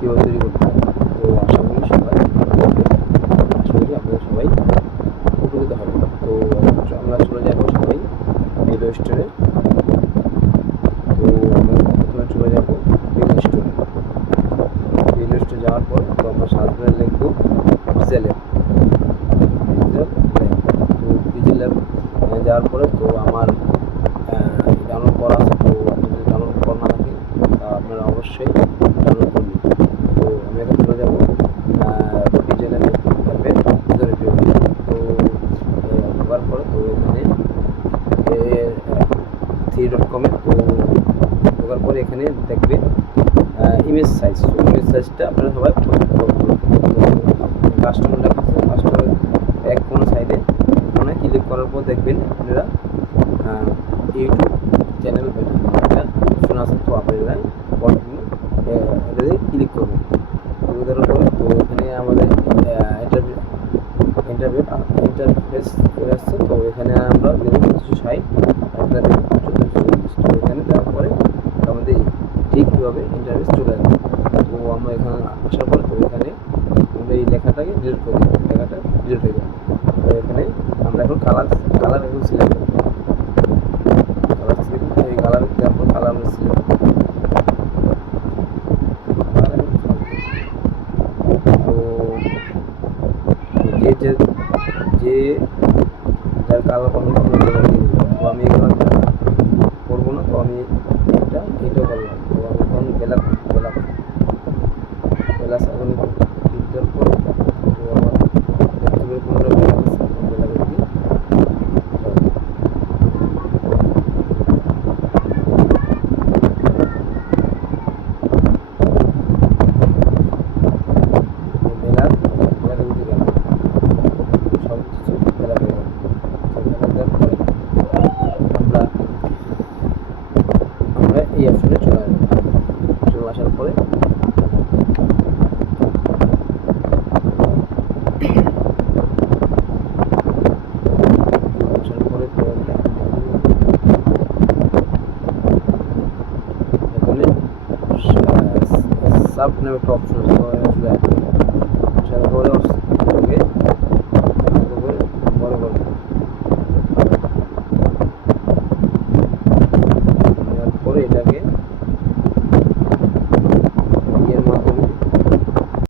কীভাবে তৈরি করতে হয়। তো আশা করি সবাই আশা করি আপনাদের সবাই উপকৃত হবে। তো আমরা চলে যাবো সবাই প্লে স্টোরে। তো আমরা প্রথমে চলে যাবো প্লে স্টোরে। প্লে স্টোরে যাওয়ার পর তো আমরা সার্চ বারে লিখবো পিক্সেল ল্যাব। তো পিক্সেল ল্যাব যাওয়ার পরে তো আমার ডাউনলোড করা আছে। তো আপনি যদি ডাউনলোড করা না থাকে তা আপনারা অবশ্যই ডাউনলোড করবেন। তো আমি এখন চলে যাবো পিক্সেল অ্যাপের ভিতরে ঢুকবো। তো ঢোকার পরে তো এখানে থ্রি.com তো ঢোকার পরে এখানে দেখবেন ইমেজ সাইজ। ইমেজ সাইজটা আপনারা সবাই কাস্টমার লেখা আছে, কাস্টমার এক কোনো সাইডে ওখানে ক্লিক করার পর দেখবেন আপনারা ইউটিউব চ্যানেল একটা অপশন আছে। তো আপনারা কন্টিনিউ এটাতে ক্লিক করবেন। ক্লিক করার পরে তো এখানে আমাদের ইন্টারফেস চলে আসছে। তো এখানে আমরা দেবো 260, একটা দেবো 1440। তো এখানে দেওয়ার পরে আমাদের ঠিক কীভাবে ইন্টারফেস চলে আসবে। তো আমরা এখানে আসার পরে তো এখানে আমরা এই লেখাটাকে ডিলিট করে দেবো, লেখাটা ডিলিট হয়ে যাবে। তো এখানে আমরা এখন কালার এখন সিলেক্ট করবো। কালার সিলেক্ট এই কালার দেওয়ার পর কালার আমরা সিলেক্ট করবো। তো যে যার কালার পছন্দ তো আমি এই কালারটা করবো না। তো আমি এটা করলাম। তো আমি এখন ব্ল্যাক এখন ক্লিক দেওয়ার পর তো আমার কোনটা ব্ল্যাক আছে ব্ল্যাকের দিকে এই অপশনে চলে আসার পরে তো এখানে সাব নামে একটা অপশন আছে। চলে আসার পরে